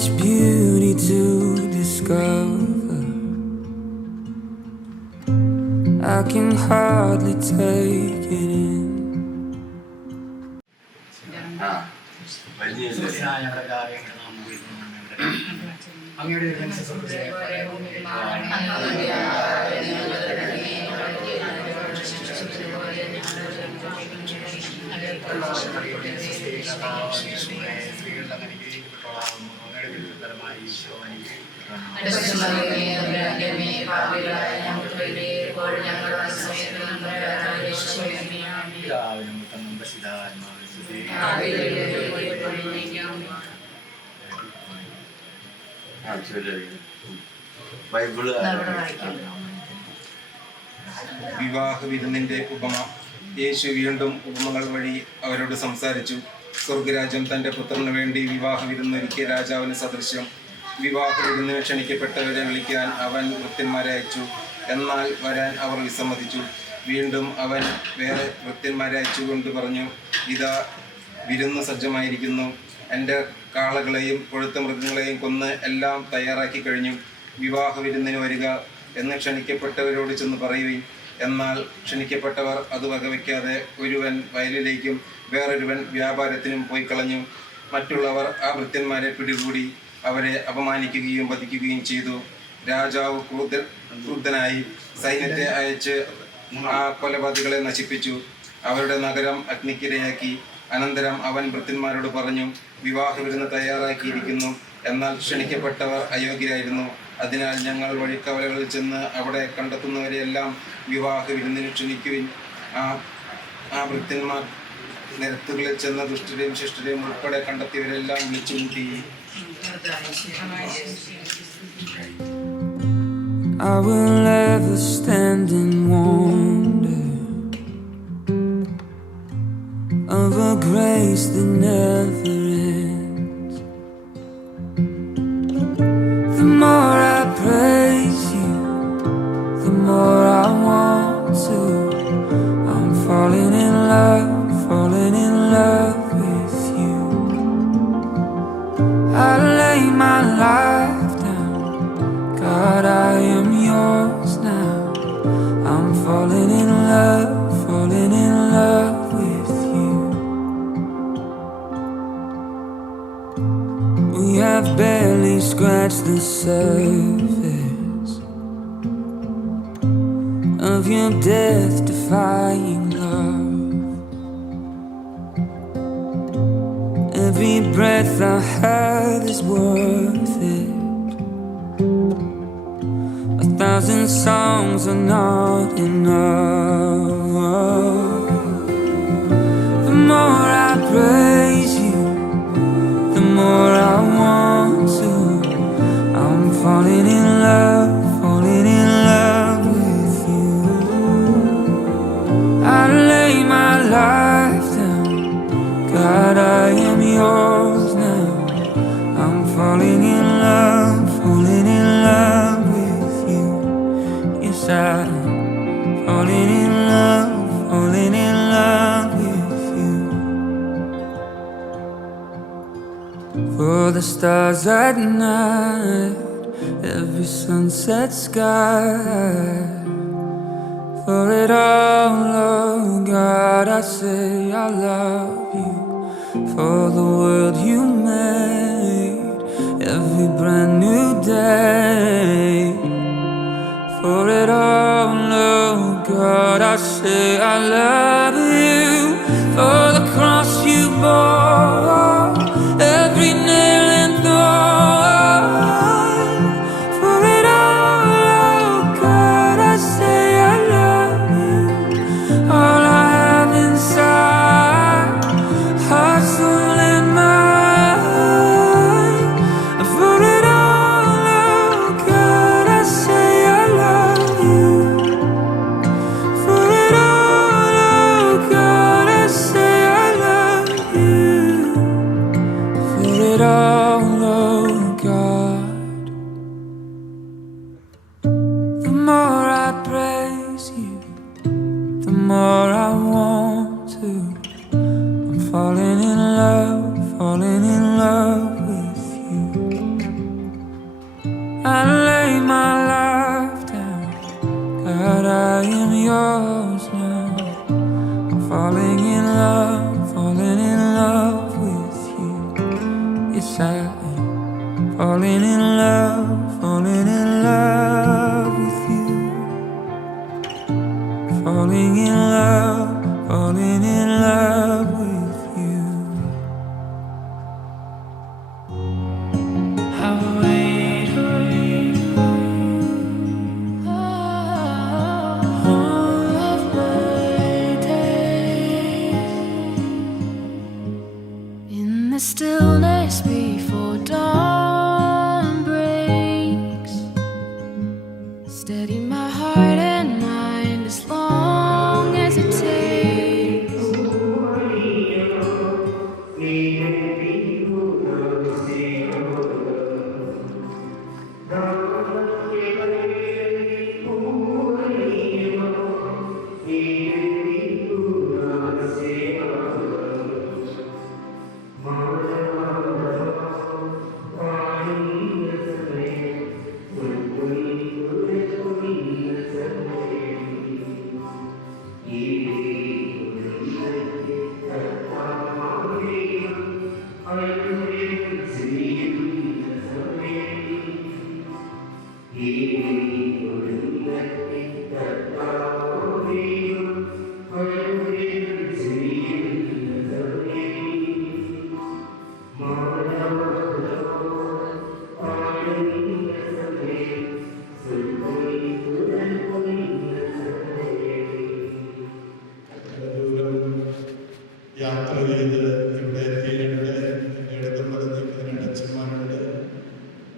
much beauty to discover. I can hardly take it in. വിവാഹ വിരുന്നിന്റെ ഉപമ. യേശു വീണ്ടും ഉപമകൾ വഴി അവരോട് സംസാരിച്ചു. സ്വർഗരാജ്യം തന്റെ പുത്രന് വേണ്ടി വിവാഹ വിരുന്നൊരുക്കിയ രാജാവിന് സദൃശ്യം. വിവാഹ വിരുന്നിന് ക്ഷണിക്കപ്പെട്ടവരെ വിളിക്കാൻ അവൻ ഭൃത്യന്മാരെ അയച്ചു. എന്നാൽ വരാൻ അവർ വിസമ്മതിച്ചു. വീണ്ടും അവൻ വേറെ ഭൃത്യന്മാരെ അയച്ചുകൊണ്ട് പറഞ്ഞു, ഇതാ വിരുന്ന് സജ്ജമായിരിക്കുന്നു. എൻ്റെ കാളകളെയും കൊഴുത്ത മൃഗങ്ങളെയും കൊന്ന് എല്ലാം തയ്യാറാക്കി കഴിഞ്ഞു. വിവാഹ വിരുന്നിന് വരിക എന്ന് ക്ഷണിക്കപ്പെട്ടവരോട് ചെന്ന് പറയുവിൻ. എന്നാൽ ക്ഷണിക്കപ്പെട്ടവർ അത് വകവയ്ക്കാതെ ഒരുവൻ വയലിലേക്കും വേറൊരുവൻ വ്യാപാരത്തിനും പോയി കളഞ്ഞു. മറ്റുള്ളവർ ആ ഭൃത്യന്മാരെ പിടികൂടി അവരെ അപമാനിക്കുകയും വധിക്കുകയും ചെയ്തു. രാജാവ് ക്രുദ്ധനായി സൈന്യത്തെ അയച്ച് ആ കൊലപാതകളെ നശിപ്പിച്ചു. അവരുടെ നഗരം അഗ്നിക്കിരയാക്കി. അനന്തരം അവൻ ഭൃത്യന്മാരോട് പറഞ്ഞു, വിവാഹ വിരുന്ന് തയ്യാറാക്കിയിരിക്കുന്നു, എന്നാൽ ക്ഷണിക്കപ്പെട്ടവർ അയോഗ്യരായിരുന്നു. അതിനാൽ ഞങ്ങൾ വഴിക്കവലകളിൽ ചെന്ന് അവിടെ കണ്ടെത്തുന്നവരെയെല്ലാം വിവാഹ വിരുന്നിന് ക്ഷണിക്കുവിൻ. ആ ഭൃത്യന്മാർ നിരത്തുകളിൽ ചെന്ന് ദുഷ്ടരെയും ശിഷ്ടരെയും ഉൾപ്പെടെ കണ്ടെത്തിയവരെല്ലാം വിളിച്ചു കൂട്ടി. I will ever stand in wonder of a grace that never ends. The more I praise you, the more I want to. I'm falling in love with you. I lay my life down, God, I am yours now. I'm falling in love with you. We have barely scratched the surface of your death-defying love. Every breath I have is worth it. 1,000 songs are not enough. The more I praise you, the more I want to. I'm falling in love with you. I lay my life down, God, I am yours now. I'm falling in love with you. Yes, I'm falling in love with you. For the stars at night, every sunset sky, for it all, oh God, I say I love you. For the world you made, every brand new day, for it all, oh God, I say I love you. For the cross you bore, every nail and thorn, for it all, oh God, I say I love you. All I have inside, heart, soul and mind, for it all, oh God, I say I love you. For it all, oh God, I say I love you. For it all, oh God. The more I praise you, the more I want to. I'm falling in love with you. falling in love with you. Falling in love with you. I wait all of my days in the stillness before dawn breaks. Steady my heart and mind as long as it takes. യാത്ര ചെയ്ത് ഇവിടെ എത്തിയിട്ടുണ്ട്. എൻ്റെ അടുത്ത് പറഞ്ഞ് 18 അച്ഛന്മാരുണ്ട്.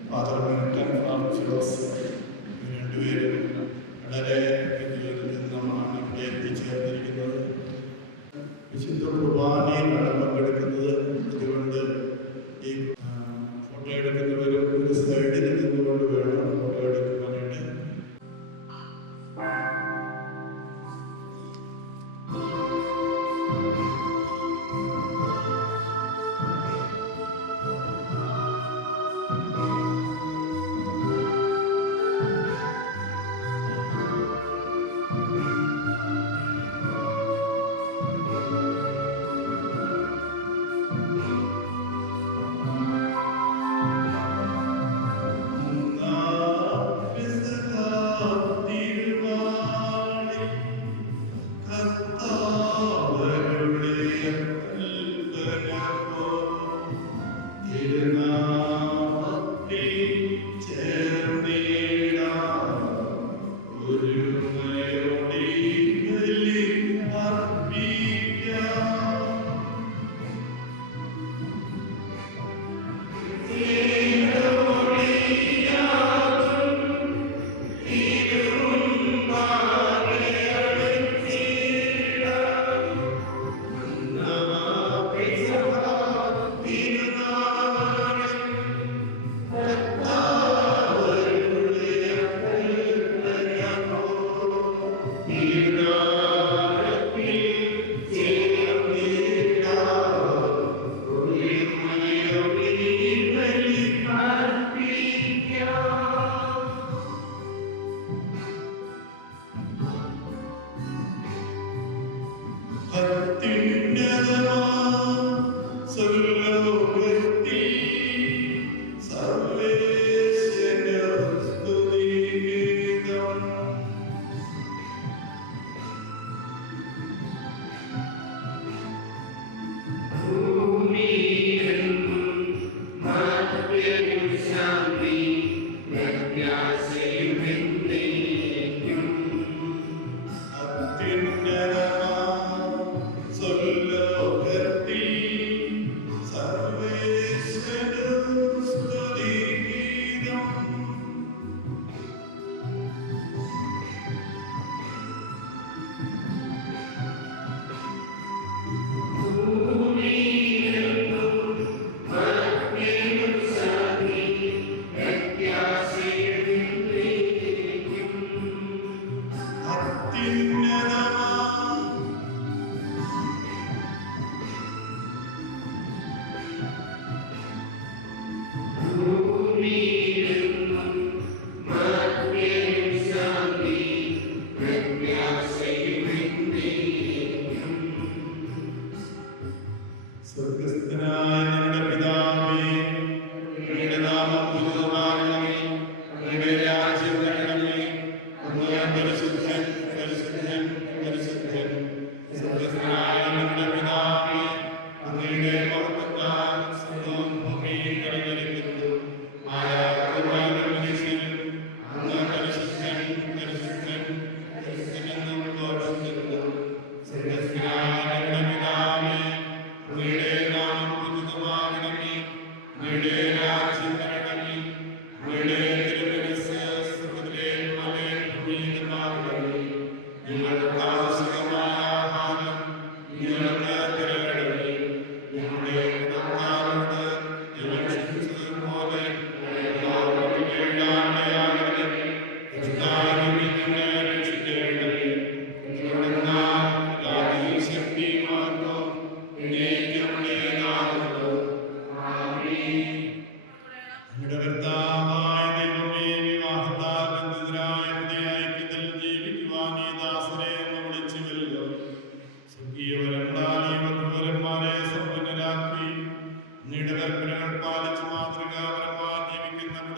Father Milton, father Firoz, ഇവർ രണ്ടുപേരും വളരെ ദൂരത്തിൽ നിന്നുമാണ് ഇവിടെ എത്തിച്ചേർന്നിരിക്കുന്നത്. വിശുദ്ധ കുർബാനയിലാണ് പങ്കെടുക്കുന്നത്. അതുകൊണ്ട് ഈ ഫോട്ടോ എടുക്കുന്നവരും ഒരു സൈഡിൽ നിന്നുകൊണ്ട് വേണം ഫോട്ടോ എടുക്കുവാനായിട്ട്.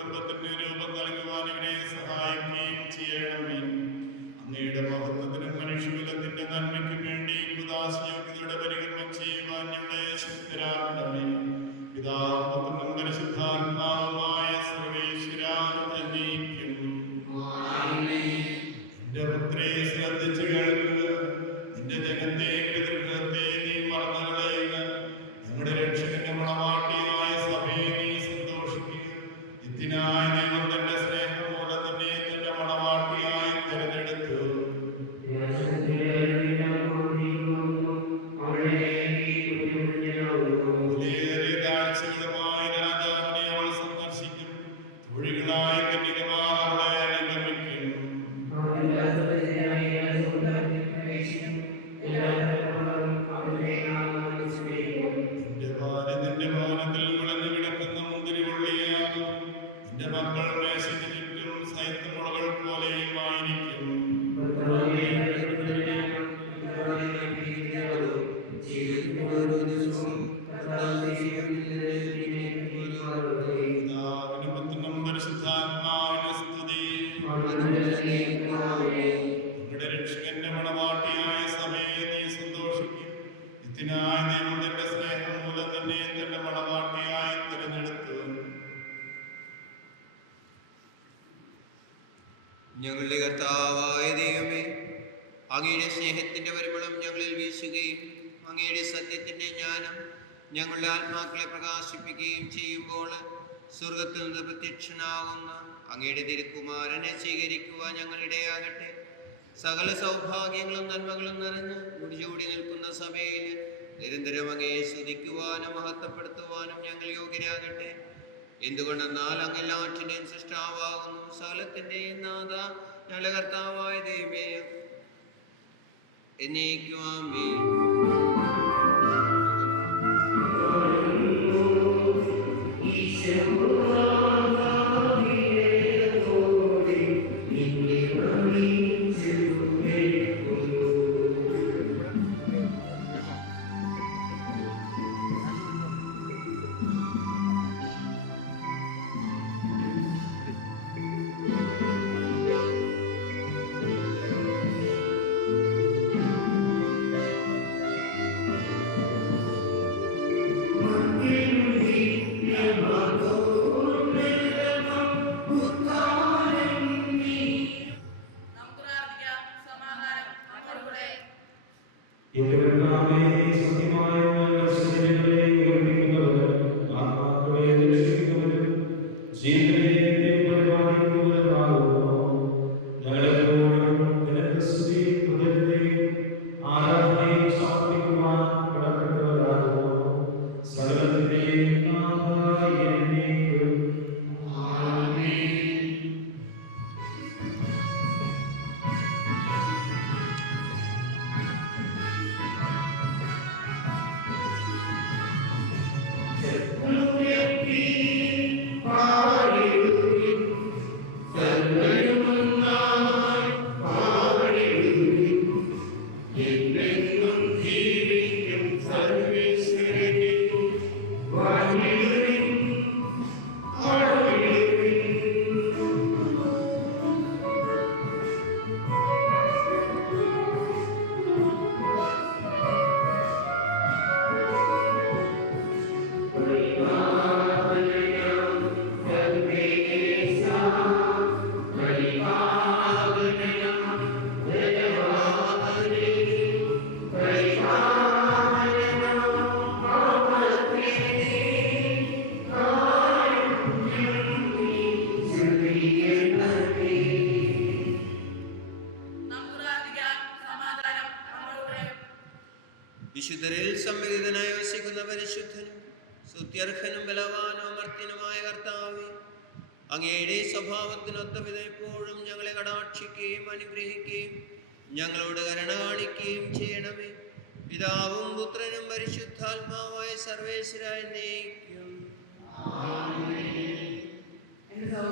കുടുംബത്തിന് രൂപം നൽകുവാൻ ഇവരെ സഹായിക്കുകയും ചെയ്യണമേ. അങ്ങയുടെ മഹത്വത്തിനും മനുഷ്യകുലത്തിന്റെ നന്മയ്ക്കും വേണ്ടി ഉദാസയോഗ്യതയുടെ പരികർമ്മം ചെയ്യുവാൻ ഞങ്ങളെ ശക്തരാക്കണമേ. പിതാവും പരിശുദ്ധാത്മാവുമായ സർവേശ്വരാ എന്നേക്കും. നിന്റെ പുത്രിയെ ശ്രദ്ധിച്ചു കേൾക്കുക. നിന്റെ ജഗത്തെ പിതൃഗൃഹത്തെ നീ മറന്നു കളയുക. ഞങ്ങളുടെ രക്ഷകന്റെ മണവാട്ടിയായ സഭയെ നീ സന്തോഷിക്കുക. നിത്യനായ ദൈവം തന്റെ സ്നേഹം പോലെ തന്നെ തന്റെ മണവാട്ടിയായി തിരഞ്ഞെടുത്തു. വിലയേറിയ താഴ്ചകളുമായി രാജാവിനെ അവൾ സന്ദർശിക്കും. തൊഴികളായ കന്യകമാർ അവളെ അനുഗമിക്കും. നിന്റെ ഭവനത്തിൽ വിളഞ്ഞു കിടക്കുന്ന മുന്തിരിവള്ളിയാകും. നിന്റെ മക്കൾ മേശയ്ക്ക് ചുറ്റും സൈത്തമുളകൾ പോലെയുമായിരിക്കും. പിതാവിനും പുത്രനും പരിശുദ്ധാത്മാവിനും സ്തുതി. നിങ്ങളുടെ രക്ഷകന്റെ മണവാട്ടിയായ സഭയെ നീ സന്തോഷിക്കും. നിത്യനായ ദൈവം തന്റെ സ്നേഹം മൂലം തന്നെ തന്റെ മണവാട്ടിയായി തിരഞ്ഞെടുത്തു. ഞങ്ങളുടെ കർത്താവായ ദൈവമേ, അങ്ങയുടെ സ്നേഹത്തിന്റെ പരിമളം ഞങ്ങളിൽ വീശുകയും അങ്ങയുടെ സത്യത്തിന്റെ ജ്ഞാനം ഞങ്ങളുടെ ആത്മാക്കളെ പ്രകാശിപ്പിക്കുകയും ചെയ്യുമ്പോൾ സ്വർഗത്തിൽ നിന്ന് പ്രത്യക്ഷനാകുന്ന അങ്ങയുടെ തിരുക്കുമാരനെ സ്വീകരിക്കുവാൻ ഞങ്ങളിടയാകട്ടെ. സകല സൗഭാഗ്യങ്ങളും നന്മകളും നിറഞ്ഞ് മുടിചൂടി നിൽക്കുന്ന സഭയിൽ നിരന്തരം അങ്ങയെ സ്തുതിക്കുവാനും മഹത്വപ്പെടുത്തുവാനും ഞങ്ങൾ യോഗ്യരാകട്ടെ. എന്തുകൊണ്ടെന്നാൽ അങ്ങെല്ലാറ്റിന്റെയും സൃഷ്ടാവാകുന്നു, സകലത്തിന്റെയും നാഥ ഞങ്ങളുടെ കർത്താവായ ദൈവമേ എന്നേക്കും ആമേൻ. വിശുദ്ധരിൽ സമ്മിലിതനായി വസിക്കുന്ന പരിശുദ്ധനും സ്തുത്യർഹനും ബലവാനും അമർത്യനുമായ കർത്താവേ, അങ്ങയുടെ സ്വഭാവത്തിനൊത്ത വിധം എപ്പോഴും ഞങ്ങളെ കടാക്ഷിക്കുകയും അനുഗ്രഹിക്കുകയും ഞങ്ങളോട് കരുണ കാണിക്കുകയും ചെയ്യണമേ. പിതാവും പുത്രനും പരിശുദ്ധാത്മാവായ സർവേശ്വരായ എന്നേക്കും. നിങ്ങൾ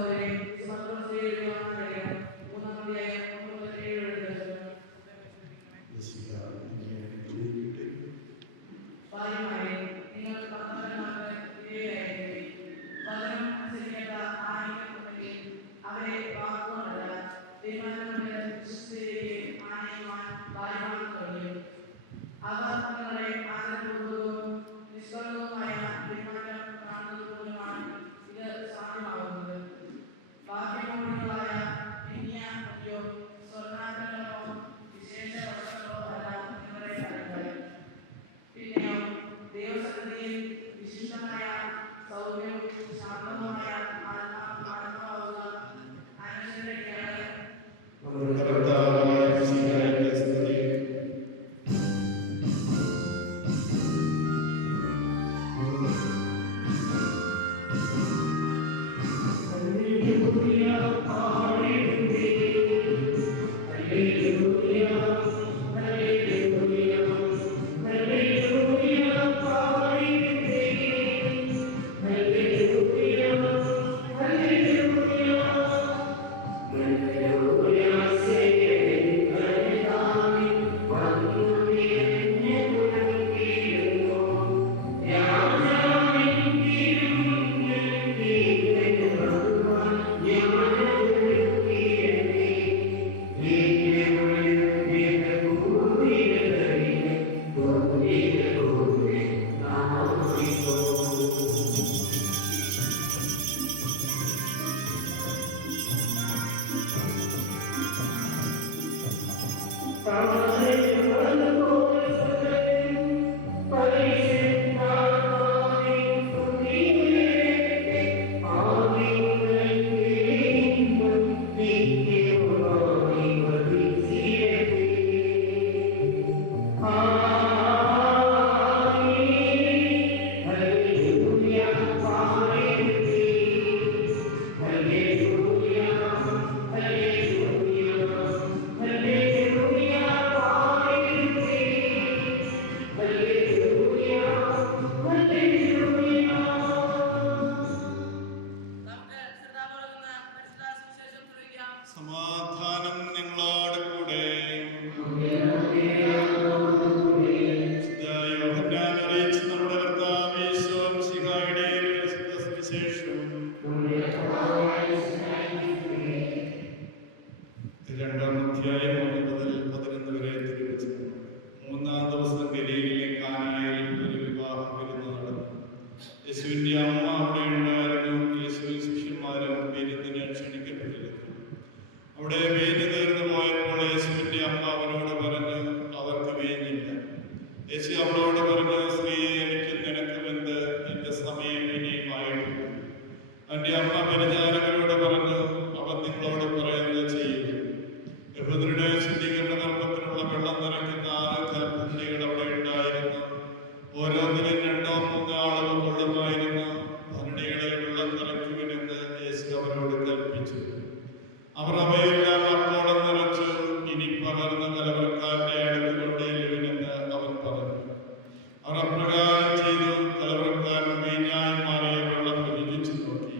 സമാധാനം നിങ്ങളോട് കൂടെ. യോഹന്നാൻ അറിയിച്ച നമ്മുടെ കർത്താവ് യേശു മിശിഹായുടെ പരിശുദ്ധ സുവിശേഷം 2-ാം അധ്യായം 1 മുതൽ 11 വരെ തിരുവചനം. 3-ാം ദിവസം ഗലീലയിലെ കാനായിൽ ഒരു വിവാഹ വിരുന്ന് നടന്നു. യേശുവിന്റെ അമ്മ അവിടെ ഉണ്ടായിരുന്നു. യേശുവിൻ ശിഷ്യന്മാരും വിരുന്നിന് ക്ഷണിക്കപ്പെട്ടിരുന്നു. അവിടെ വീഞ്ഞ് തീർന്നു പോയപ്പോൾ യേശുവിന്റെ അമ്മ അവനോട് പറഞ്ഞു, അവർക്ക് വീഞ്ഞില്ല. യേശു അവളോട് പറഞ്ഞു, സ്ത്രീയെ, എനിക്കും നിനക്കും എന്ത്? എന്റെ സമയം ഇനിയുമായിട്ടില്ല. തന്റെ അമ്മ പരിചാരകരോട് പറഞ്ഞു, അവൻ നിങ്ങളോട് പറയുന്നത് ചെയ്യും. യഹൂദരുടെ ശുദ്ധീകരണ കർമ്മത്തിനുള്ള വെള്ളം നിറയ്ക്കുന്ന 6 കൽഭരണികൾ അവിടെ ഉണ്ടായിരുന്നു. ഓരോന്നിനും 2-3 അളവ് കൊള്ളുമായിരുന്നു. ഭരണികളിൽ വെള്ളം നിറയ്ക്കുവിനെന്ന് യേശു അവരോട് കൽപ്പിച്ചു. അവർ അവയെല്ലാം അപ്പോളം നിറച്ചു. ഇനി പകർന്ന് കലവറക്കാരന്റെ അടുത്ത് കൊണ്ടുവരുവിനെന്ന് അവൻ പറഞ്ഞു. അവർ അപ്രകാരം ചെയ്തു. കലവറക്കാരൻ വീഞ്ഞായി മാറിയ വെള്ളം രുചിച്ചു നോക്കി.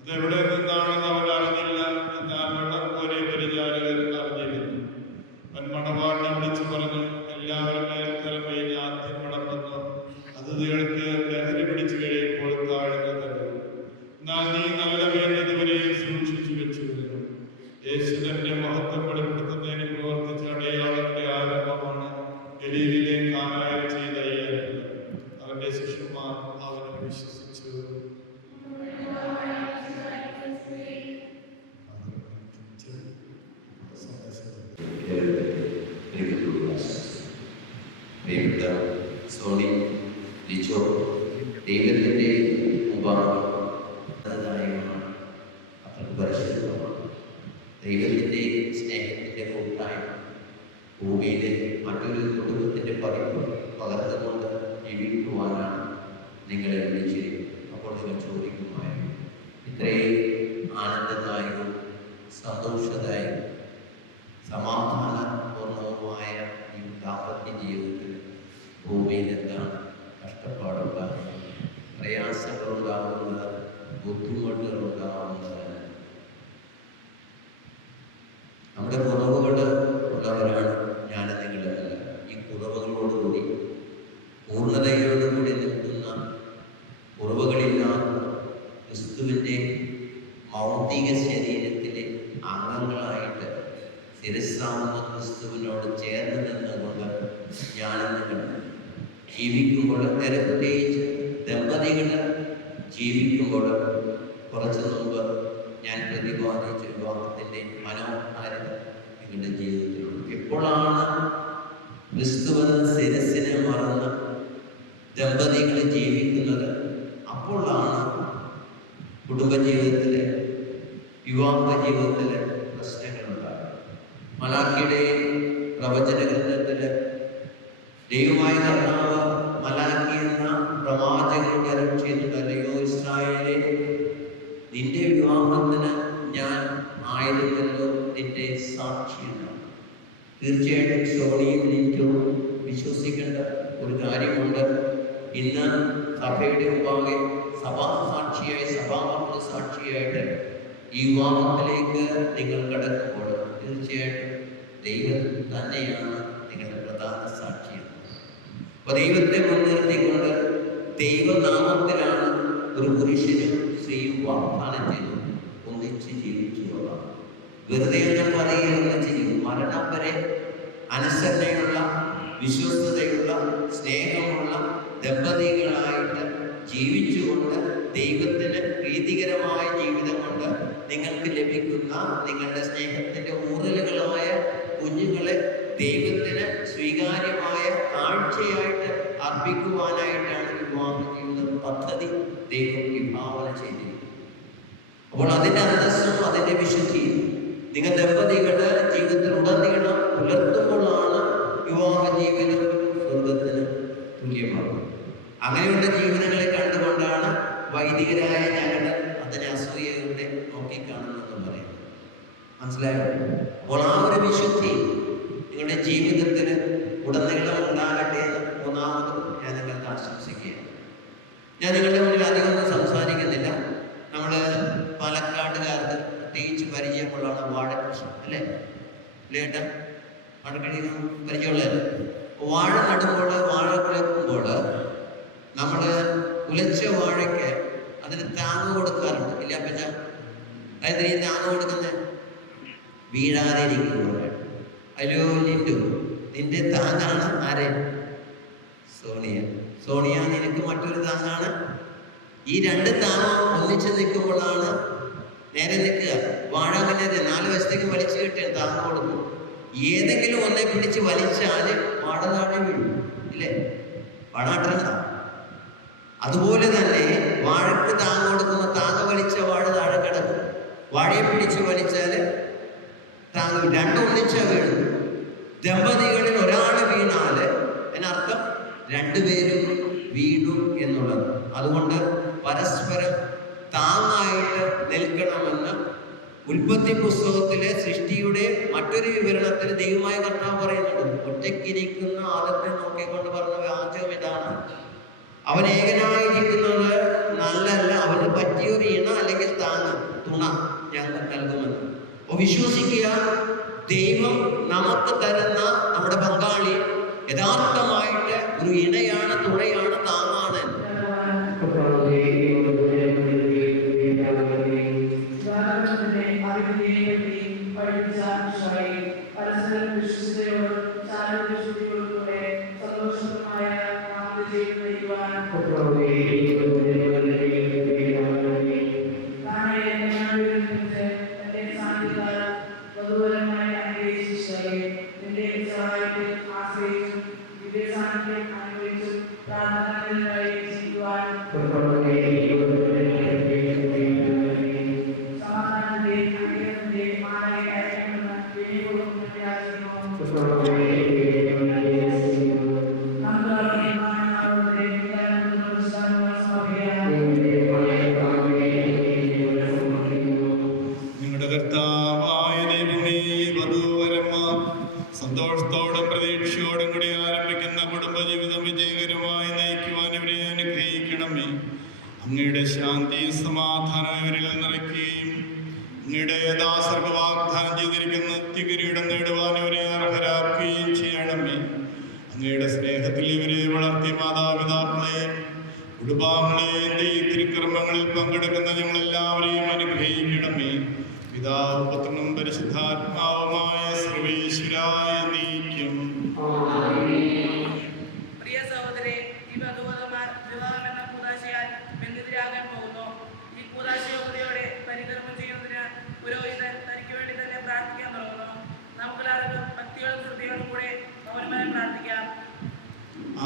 ഇതെവിടെ നിന്നാണെന്ന് അവൻ അറിഞ്ഞില്ല. എന്നാൽ വെള്ളം കോരിയ പരിചാരകർ അറിഞ്ഞിരുന്നു. അവൻ മണവാളിനെ വിളിച്ചു പറഞ്ഞു, എല്ലാവരും മേൽത്തരം വീഞ്ഞ് ആദ്യം വിളമ്പുന്നു. അതിഥികൾക്ക് ലഹരി പിടിച്ചു കഴിയുമ്പോൾ താഴ്ന്നു തരും. എന്നാൽ നീ നല്ല വീഞ്ഞ് ഇതുവരെയും സൂക്ഷിച്ചു വെച്ചിരുന്നു. യേശു തന്റെ മഹത്വം വെളിപ്പെടുത്തുന്നതിന് പ്രവർത്തിച്ച അടയാളത്തിന്റെ ആരംഭമാണ് ഗലീലയിലെ കാനായിൽ ചെയ്ത ഈ അത്ഭുതം. അവന്റെ ശിഷ്യന്മാർ അവനെ വിശ്വസിച്ചു. സോണി ലിച്ചോ ദൈവത്തിന്റെ ഉപാധി അത്രക്ക് പരിശുദ്ധമാണ്. ദൈവത്തിന്റെ സ്നേഹത്തിന്റെ കൂട്ടായ്മ ഭൂമിയിലെ മറ്റൊരു കുടുംബത്തിന്റെ പതിപ്പ് പകർന്നുകൊണ്ട് ജീവിക്കുവാനാണ് നിങ്ങളെ വിളിച്ചിരിക്കുന്നത്. അപ്പോൾ നിങ്ങൾ ചോദിക്കുമായിരുന്നു, ഇത്രയും ആനന്ദദായകവും സന്തോഷദായകവും സമാധാനപൂർണവുമായ ഈ ദാമ്പത്യ ജീവിതത്തിൽ ഭൂമിയിൽ എന്താണ് കഷ്ടപ്പാടുണ്ടാകുന്നത്, പ്രയാസങ്ങളുണ്ടാകുന്നത്, ബുദ്ധിമുട്ടുകളുണ്ടാകുന്നത്? നമ്മുടെ കുറവുകൾ ഉള്ളവരാണ് ഞാൻ നിങ്ങളല്ല. ഈ കുറവുകളോടുകൂടി പൂർണ്ണതയോടുകൂടി നിൽക്കുന്ന കുറവുകളില്ലാത്ത ക്രിസ്തുവിൻ്റെ ഭൗതിക ശരീരത്തിലെ അംഗങ്ങളായിട്ട് ശിരസ്സാവുന്ന ക്രിസ്തുവിനോട് ചേർന്ന് നിന്നുകൊണ്ട് ഞാൻ നിങ്ങൾ ജീവിക്കുമ്പോൾ, പ്രത്യേകിച്ച് ദമ്പതികൾ ജീവിക്കുമ്പോൾ, കുറച്ച് മുമ്പ് ഞാൻ പ്രതിപാദിച്ച വിവാഹത്തിൻ്റെ മനോഹാരിത നിങ്ങളുടെ ജീവിതത്തിലുണ്ട്. എപ്പോഴാണ് ക്രിസ്തുവെന്ന ശിരസിനെ മറന്ന് ദമ്പതികൾ ജീവിക്കുന്നത്? അപ്പോഴാണ് കുടുംബജീവിതത്തിലെ, വിവാഹ ജീവിതത്തിലെ പ്രശ്നങ്ങളുണ്ടാകുന്നത്. മലാക്കിയുടെ പ്രവചന ഗ്രന്ഥത്തില് ദൈവമായ കർത്താവ് മലാക്കി എന്ന പ്രവാചകരുടെ അരുൾ ചെയ്യുന്നുണ്ട്, അല്ലയോ ഇസ്രായേലേ, നിന്റെ വിവാഹത്തിന് ഞാൻ ആയിരുന്നല്ലോ നിന്റെ സാക്ഷിയാണ്. തീർച്ചയായിട്ടും സോണിയും നിന്നും വിശ്വസിക്കേണ്ട ഒരു കാര്യമുണ്ട്. ഇന്ന് സഭയുടെ മുമ്പാകെ സഭാസാക്ഷിയായി സഭാമക്കൾ സാക്ഷിയായിട്ട് ഈ വിവാഹത്തിലേക്ക് നിങ്ങൾ കടക്കുമ്പോൾ തീർച്ചയായിട്ടും ദൈവം തന്നെയാണ് നിങ്ങളുടെ പ്രധാന സാക്ഷിയാണ്. അപ്പൊ ദൈവത്തെ മുൻനിർത്തിക്കൊണ്ട് ദൈവനാമത്തിലാണ് ഒരു പുരുഷനും സ്ത്രീയും വാഗ്ദാനം ചെയ്തു ഒന്നിച്ച് ജീവിച്ചു പോകാം. വെറുതെ ഒന്നും പറയുകയൊന്നും ചെയ്യും. മരണം വരെ അനുസരണയുള്ള, വിശ്വസ്തതയുള്ള, സ്നേഹമുള്ള ദമ്പതികളായിട്ട് ജീവിച്ചുകൊണ്ട് ദൈവത്തിന് പ്രീതികരമായ ജീവിതം കൊണ്ട് നിങ്ങൾക്ക് ലഭിക്കുന്ന നിങ്ങളുടെ സ്നേഹത്തിന്റെ ഊറലുകളായ കുഞ്ഞുങ്ങളെ ദൈവത്തിന് സ്വീകാര്യമായ കാഴ്ചയായിട്ട് അർപ്പിക്കുവാനായിട്ടാണ് വിവാഹ ജീവിത പദ്ധതി ദൈവം വിഭാവന ചെയ്തിരിക്കുന്നത്. അപ്പോൾ അതിന്റെ അന്തസ്സും അതിന്റെ വിശുദ്ധിയും നിങ്ങൾ ദമ്പതികളുടെ ജീവിതത്തിൽ ഉടനീളം പുലർത്തുമ്പോഴാണ് വിവാഹ ജീവിതം സ്വർഗത്തിന് തുല്യമാകുന്നത്. അങ്ങനെയുള്ള ജീവിതങ്ങളെ കണ്ടുകൊണ്ടാണ് വൈദികരായ ഞങ്ങൾ അതിനെ അസൂയയുടെ നോക്കിക്കാണുന്നതെന്ന് പറയുന്നത്. മനസ്സിലായോ? അപ്പോൾ ആ ഒരു വിശുദ്ധി നിങ്ങളുടെ ജീവിതത്തിന് ഉടനീളം ഉണ്ടാകട്ടെ എന്ന് മൂന്നാമതും ഞാൻ നിങ്ങൾക്ക് ആശംസിക്കുകയാണ്. ഞാൻ നിങ്ങളുടെ മുന്നിൽ അധികമൊന്നും സംസാരിക്കുന്നില്ല. നമ്മൾ പാലക്കാട്ടുകാർക്ക് പ്രത്യേകിച്ച് പരിചയമുള്ളതാണ് വാഴകൃഷി, അല്ലേ? ലേട്ടൻ വാഴക്കഴി പരിചയമുള്ളതല്ലേ? വാഴ നടുമ്പോൾ, വാഴ കുലക്കുമ്പോൾ നമ്മൾ കുലച്ച വാഴയ്ക്ക് അതിന് താങ്ങ് കൊടുക്കാറുണ്ട്, ഇല്ല അപ്പച്ച? അതായത് ഈ താങ്ങ് കൊടുക്കുന്നത് വീഴാതെ ഇരിക്കുമ്പോൾ. അല്ലോ ലിൻഡു, നിന്റെ താങ്ങാണ് ആരെ? സോണിയ. സോണിയ, നിനക്ക് മറ്റൊരു താങ്ങാണ്. ഈ രണ്ട് താങ്ങ് ഒന്നിച്ച് നിൽക്കുമ്പോഴാണ് നേരെ നിൽക്കുക. വാഴ അങ്ങനെ 4 വശത്തേക്ക് വലിച്ചു കിട്ടിയ താങ്ങ് കൊടുക്കും. ഏതെങ്കിലും ഒന്നെ പിടിച്ച് വലിച്ചാൽ വാഴ താഴെ വീഴും, ഇല്ലേ? വാഴാട്ടണ്ട. അതുപോലെ തന്നെ വാഴക്ക് താങ്ങ് കൊടുക്കുമ്പോൾ താങ്ങ് വലിച്ച വാഴ താഴെ കിടക്കും. വാഴയെ പിടിച്ച് വലിച്ചാൽ താങ്ങ് രണ്ടും ഒന്നിച്ചാ വീഴും. ദമ്പതികളിൽ ഒരാൾ വീണാൽ അതിനർത്ഥം രണ്ടുപേരും വീണു എന്നുള്ളത്. അതുകൊണ്ട് പരസ്പരം താങ്ങായിട്ട് നിൽക്കണമെന്ന് ഉൽപ്പത്തി പുസ്തകത്തിലെ സൃഷ്ടിയുടെ മറ്റൊരു വിവരണത്തിൽ ദൈവമായ കർത്താവ് പറയുന്നുണ്ട്. ഒറ്റയ്ക്കിരിക്കുന്ന ആദത്തെ നോക്കിക്കൊണ്ട് പറഞ്ഞ വാചകം ഇതാണ്: അവൻ ഏകനായിരിക്കുന്നത് നല്ലല്ല, അവന് പറ്റിയൊരു ഇണ അല്ലെങ്കിൽ താങ്ങ്, തുണ ഞങ്ങൾ നൽകുമെന്ന്. അപ്പോൾ വിശ്വസിക്കുക, ദൈവം നമുക്ക് തരുന്ന നമ്മുടെ പങ്കാളി യഥാർത്ഥമായിട്ട് ഒരു ഇണയാണ്, തുണയാണ്, താങ്ങാണ്. സന്തോഷത്തോടും പ്രതീക്ഷയോടും കൂടി ആരംഭിക്കുന്ന കുടുംബജീവിതം വിജയകരമായി നയിക്കുവാൻ ഇവരെ അനുഗ്രഹിക്കണമേ. അങ്ങയുടെ ശാന്തിയും സമാധാനവും ഇവരിൽ നിറയ്ക്കുകയും അങ്ങയുടെ ദാസർക്ക് വാഗ്ദാനം ചെയ്തിരിക്കുന്ന നിത്യകിരീടം നേടുവാൻ ഇവരെ അർഹരാക്കുകയും ചെയ്യണമേ. അങ്ങയുടെ സ്നേഹത്തിൽ ഇവരെ വളർത്തിയ മാതാപിതാക്കളെയും കുടുംബാംഗങ്ങളെയും ഈ തിരുക്കർമ്മങ്ങളിൽ പങ്കെടുക്കുന്ന ഞങ്ങളെല്ലാവരെയും അനുഗ്രഹിക്കണമേ. പിതാവും പുത്രനും പരിശുദ്ധാത്മാവുമായ സർവേശ്വരായ നീക്കും. പ്രിയ സഹോദരേ, ഈ വധുവരന്മാർ വിവാഹം എന്ന കൂതാശയാൽ ബന്ധിതരാകാൻ പോകുന്നു. ഈ കൂതാശയോഗ്യതയോടെ പരികർമ്മം ചെയ്യുന്നതിന് പുരോഹിതൻ തനിക്ക് വേണ്ടി തന്നെ പ്രാർത്ഥിക്കാൻ തുടങ്ങുന്നു. നമുക്കെല്ലാവർക്കും ഭക്തിയോടും ശ്രദ്ധയോടും കൂടെ പൗരന്മാരെ പ്രാർത്ഥിക്കാം.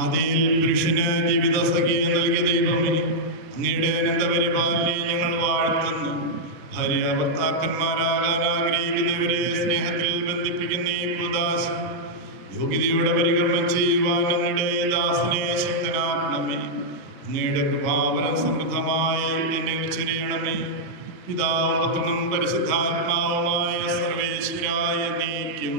ആദിയിൽ പുരുഷന് ജീവിത സഖിയെ നൽകിയ ദൈവമേ, അങ്ങയുടെ അനന്തപരിപാലനെ ഞങ്ങൾ വാഴ്ത്തുന്നു. ഭാര്യ ഭർത്താക്കന്മാരാകാൻ ആഗ്രഹിക്കുന്നവരെ സ്നേഹത്തിൽ ബന്ധിപ്പിക്കുന്ന ഈ കൂദാശ യോഗ്യതയുടെ പരികർമ്മം ചെയ്യുവാൻ അങ്ങയുടെ ദാസനെ ശക്തനാക്കണമേ. അങ്ങയുടെ കൃപാവരം സമൃദ്ധമായി എന്നിൽ ചൊരിയണമേ. പിതാവും പുത്രനും പരിശുദ്ധാത്മാവുമായ സർവേശ്വരായ നീക്കും.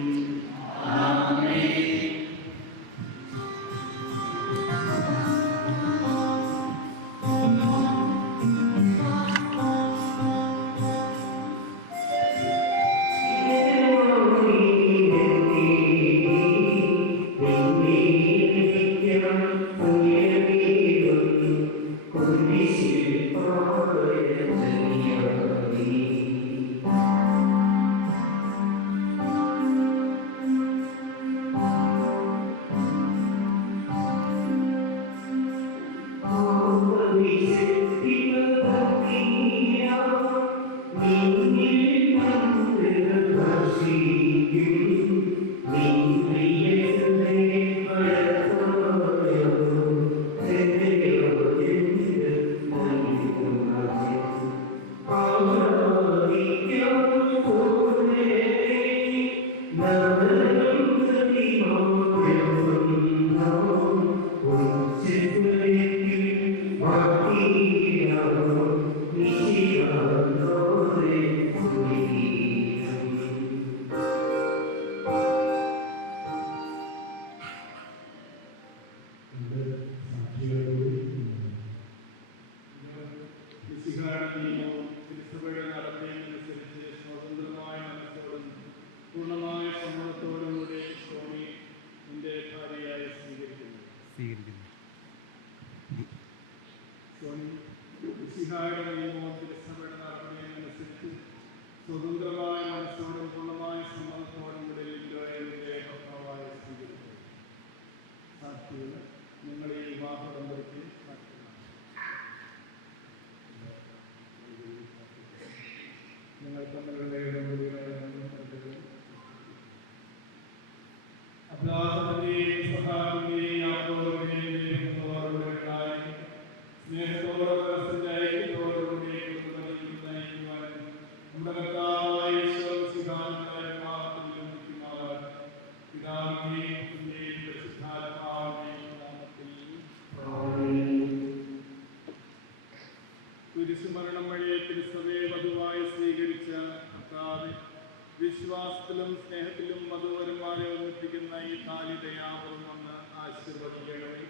വിശ്വാസത്തിലും സ്നേഹത്തിലും മധുവരന്മാരെ ഒന്നിപ്പിക്കുന്ന ഈ താലി ദയാപൂർവ്വം ആശീർവദിക്കണമേ.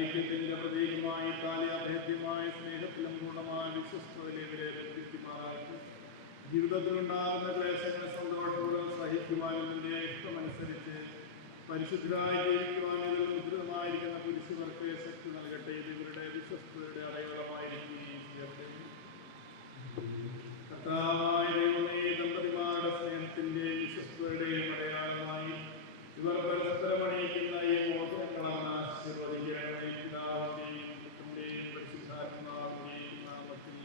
ഐക്യത്തിന്റെ പ്രതീകമായി താലി അഭേദ്യമായ സ്നേഹത്തിലും പൂർണ്ണമായ വിശ്വസ്തതയിലെ ബന്ധിക്കുമാറാക്കും. ജീവിതത്തിലുണ്ടാകുന്ന ക്ലേശങ്ങളെ സന്തോഷപൂർവ്വം സഹിക്കുവാനും നിന്റെ ഇഷ്ടമനുസരിച്ച് പരിശുദ്ധരായി ജീവിക്കുവാനും ഇതിൽ മുദ്രിതമായിരിക്കുന്ന പുരുഷർക്ക് ശക്തി നൽകട്ടെ. ഇത് ഇവരുടെ വിശ്വസ്തയുടെ അടയാളമായിരിക്കുകയും ചെയ്യട്ടെ. കർത്താവായ ദൈവമേ, ദമ്പതിമാരുടെ സ്നേഹത്തിന്റെ വിശ്വസ്തയുടെയും അടയാളമായി ഇവർ പരസ്പരം അണിയിക്കുന്ന ഈ മോതിരങ്ങളാണ് ആശീർവദിക്കണമേ. പിതാവിന്റെയും പുത്രന്റെയും പരിശുദ്ധാത്മാവിന്റെയും നാമത്തിൽ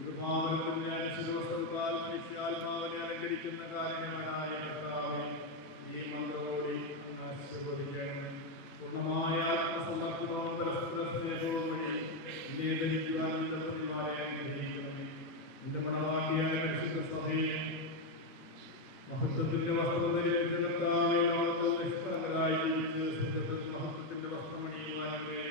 കൃപാവനത്തിന്റെ അനുശോചനത്താൽ നിത്യാത്മാവിനെ അലങ്കരിക്കുന്ന കാരണവനായ കർത്താവേ, ഈ മന്ത്രോടെ ആശീർവദിക്കണമേ. പൂർണ്ണമായ ആത്മസമർപ്പണവും പരസ്പര സ്നേഹവും വഴി ഇതേ ധരിക്കുവാൻ ദമ്പതിമാരെ അനുഗ്രഹിക്കണമേ. എന്റെ മണവാട്ടിയായ പരിശുദ്ധ സഭയെ മഹത്വത്തിന്റെ വസ്ത്രം ധരിപ്പിച്ച കർത്താവേ, ലോകത്തിൽ നിഷ്കളങ്കരായി ജീവിച്ച് സ്വർഗ്ഗത്തിൽ മഹത്വത്തിന്റെ വസ്ത്രമണിയുവാൻ ചെയ്യണം.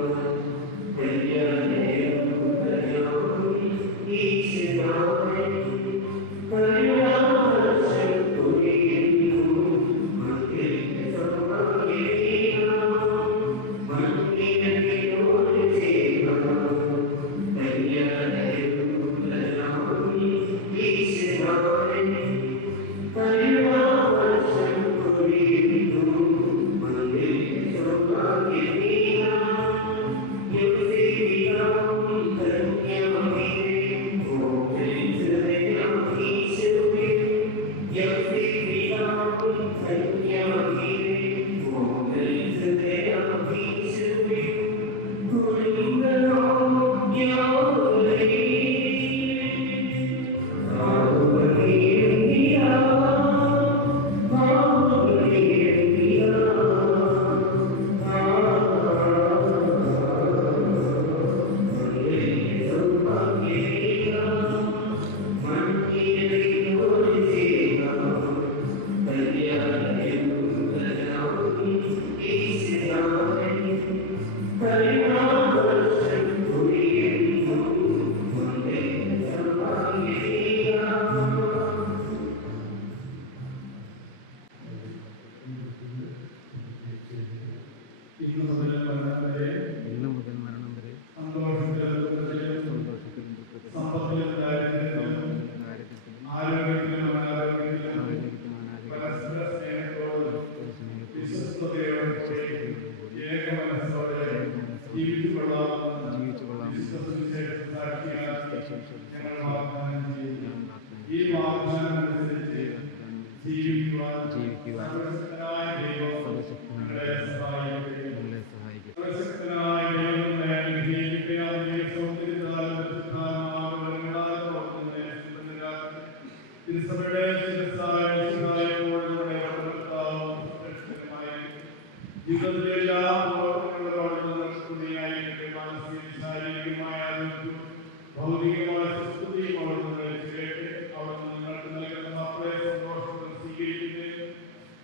Thank you. ജീവിക്കുവാൻ സർവശക്തനായ ദൈവം ഞങ്ങളെ സഹായിക്കട്ടെ. സർവശക്തനായ ദൈവം നിങ്ങളെ അനുഗ്രഹിക്കട്ടെ. അങ്ങേ സൗന്ദര്യത്താലും പരിശുദ്ധാത്മാവിനാൽ പ്രവർത്തനങ്ങളെ സുഗന്ധരാക്കട്ടെ. തിരുസഭയുടെ ശിരസ്സായ വിശുദ്ധായപ്പോൾ നമ്മുടെ കർത്താവും സുരക്ഷിതമായിരിക്കട്ടെ. ജീവിതത്തിലെ എല്ലാ പ്രവർത്തനങ്ങളോടും സ്തുതിയായിരിക്കട്ടെ. മാനസിക ശാരീരികമായ ആരോഗ്യവും ഭൗതികമായ സുസ്ഥിതിയും അവിടുന്ന് ചെയ്യട്ടെ. അവിടുന്ന് നിങ്ങൾക്ക് നൽകുന്ന മക്കളെ സന്തോഷത്തോടെ സ്വീകരിക്കുകയും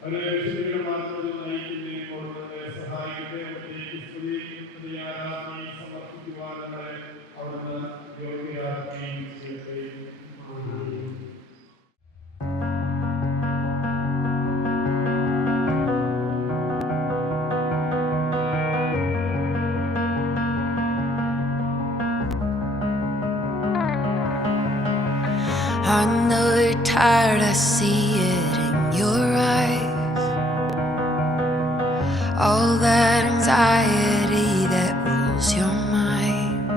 അവരെ രക്ഷിക്കുന്ന മാർഗത്തിൽ നയിക്കുകയും അവിടുന്ന് സഹായിക്കട്ടെ. അവിടത്തേക്ക് സ്തുതി ആരാധനയും സമർപ്പിക്കുവാൻ നമ്മളെ അവിടുന്ന് യോഗ്യരാക്കുകയും ചെയ്യട്ടെ. I know you're tired, I see it in your eyes. All that anxiety that rules your mind.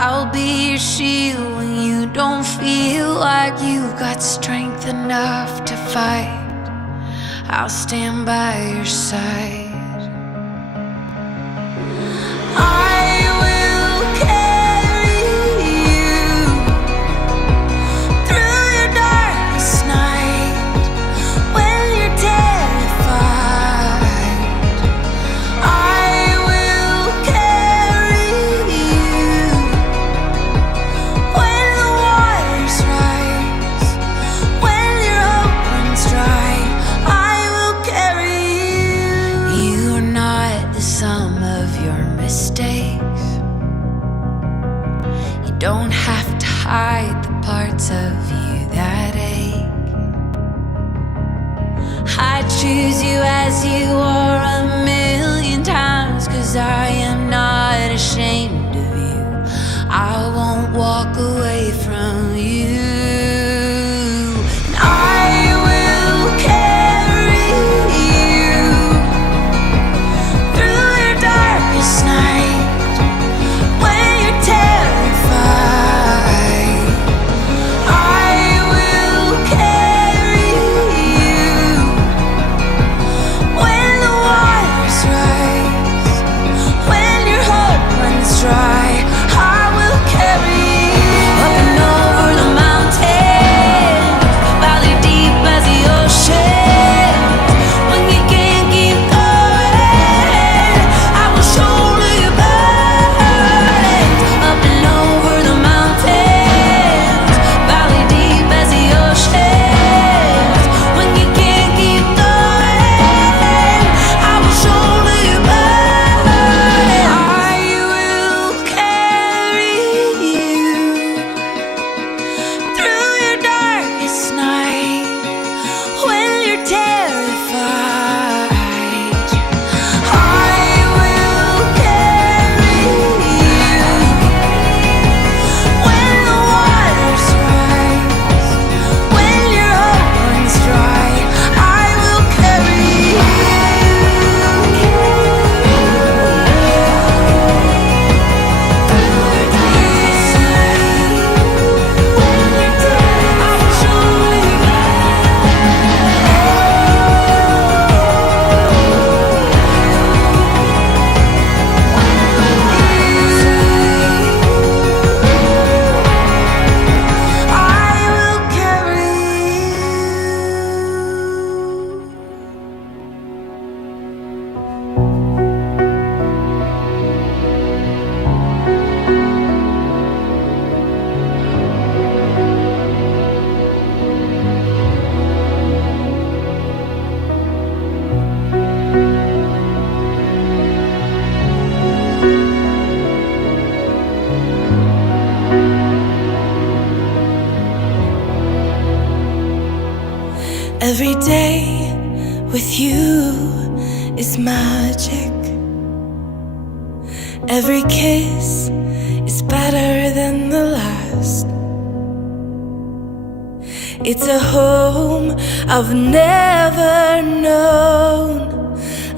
I'll be your shield when you don't feel like you've got strength enough to fight. I'll stand by your side. Don't have to hide the parts of you that ache. I choose you as you are 1,000,000 times, 'cause I am not ashamed of you. I won't walk away from you. I will carry you through your darkest night. Every day with you is magic. Every kiss is better than the last. It's a home I've never known,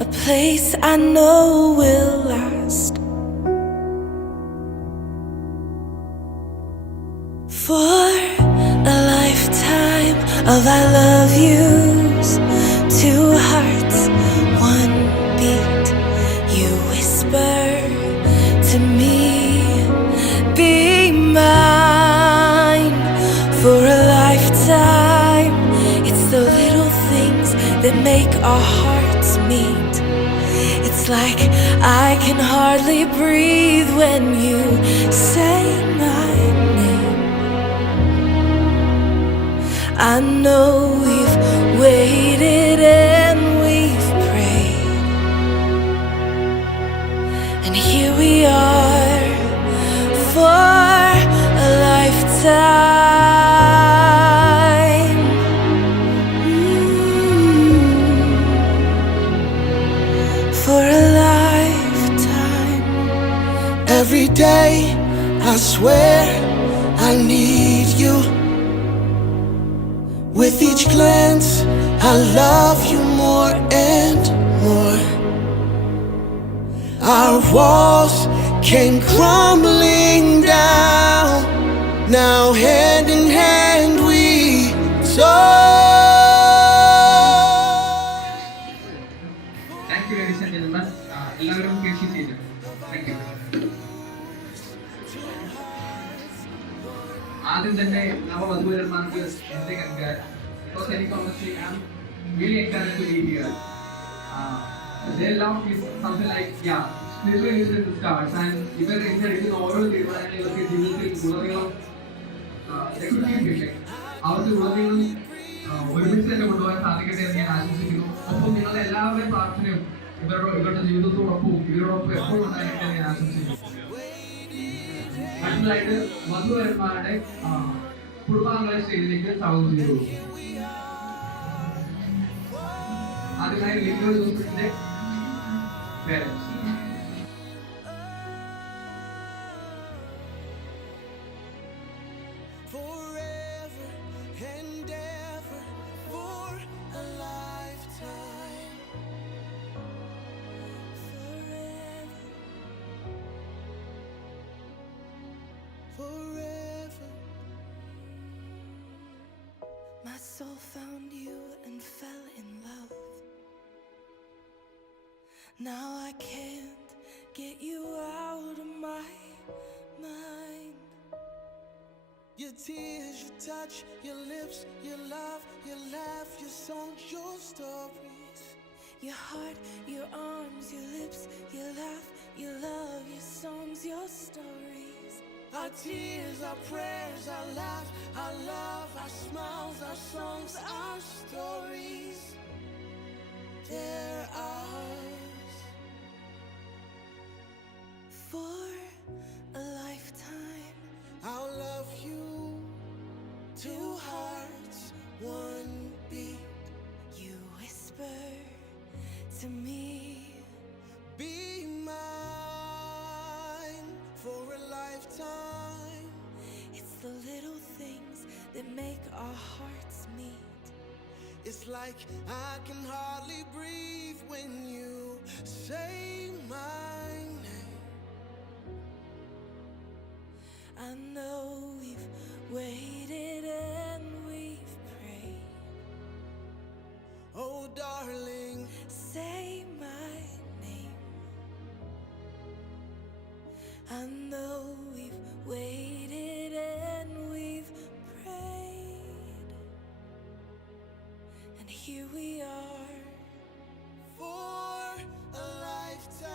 a place I know will last. For a lifetime of I love yous, two hearts, one beat. You whisper to me, be mine for a lifetime. It's the little things that make our hearts meet. It's like I can hardly breathe when you say my name. I know we've waited and we've prayed, and here we are for a lifetime. For a lifetime. Every day I swear I need you. With each glance I love you more and more. Our walls came crumbling down. Now hand in hand we soar. Thank you, ladies and gentlemen. എല്ലാവരും കേൾക്കുകയും thank you. ആദ്യം തന്നെ നവവധൂവരന്മാർക്ക് എന്റെ congrat. Because എനിക്ക് honestly I'm really excited to be here. Their love is something like spiritual is the stars, and ഇവർ എടുക്കുന്ന ഓരോ തീരുമാനങ്ങളും ഇവർക്ക് ജീവിതത്തിൽ ഉടനീളം അവർക്ക് ഉടനീളം ഒരുമിച്ച് തന്നെ കൊണ്ടുപോകാൻ സാധിക്കട്ടെ എന്ന് ഞാൻ ആശംസിക്കുന്നു. ഒപ്പം നിങ്ങളുടെ എല്ലാവരുടെയും പ്രാർത്ഥനയും ഇവരുടെ ജീവിതത്തോടൊപ്പവും ഇവരോടൊപ്പം എപ്പോഴും ഉണ്ടായിരിക്കട്ടെ എന്ന് ഞാൻ ആശംസിക്കുന്നു. അടുത്തതായിട്ട് വധുവരന്മാരുടെ കുടുംബാംഗങ്ങളെ സ്റ്റേജിലേക്ക് സ്വാഗതം ചെയ്തു. ആദ്യമായി ലിംഗോ ജോസഫിന്റെ parents. Forever and ever, for a lifetime. Forever. My soul found you and fell in love. Now I can't get you out of my mind. Your tears, your touch, your lips, your love, your laugh, your songs, your stories. Your heart, your arms, your lips, your laugh, your love, your songs, your stories. Our tears, our prayers, our laughs, our love, our smiles, our songs, our stories. They're ours. For a lifetime, I'll love you. Two hearts, one beat. you whisper to me, Be mine for a lifetime. it's the little things that make our hearts meet. It's like I can hardly breathe when you say my name. I know we've waited and we've prayed. Oh darling, Say my name. I know we've waited and we've prayed, and here we are for a lifetime.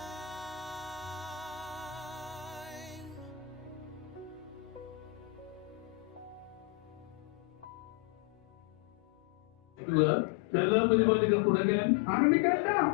നല്ല പരിപാടികൾ തുടങ്ങാൻ ആരംഭിക്കാം.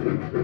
Thank you.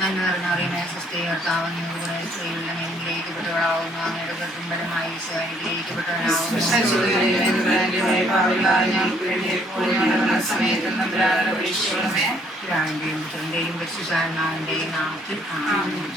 നന്മ നിറഞ്ഞറിയുന്ന സ്വസ്തി കർത്താവ് കൂടെ സ്ത്രീകളിൽ അനുഗ്രഹിക്കപ്പെട്ടവളാവുന്നു. അങ്ങയുടെ ഗർഭഫലമായി ഈശോ അനുഗ്രഹിക്കപ്പെട്ടവനാവുന്നു. പിതാവിന്റെയും പുത്രന്റെയും പരിശുദ്ധാത്മാവിന്റെയും നാമത്തിൽ ആമേൻ.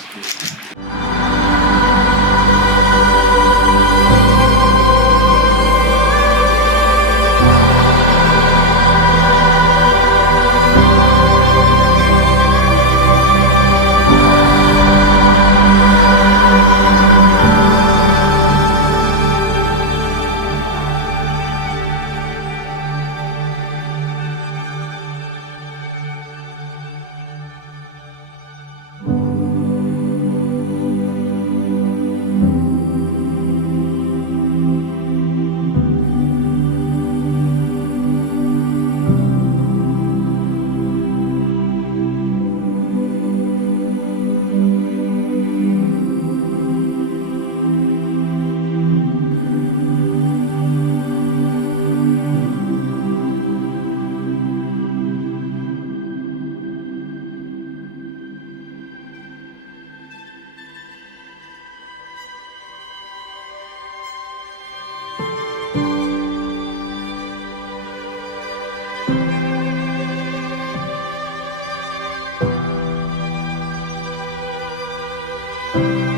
you.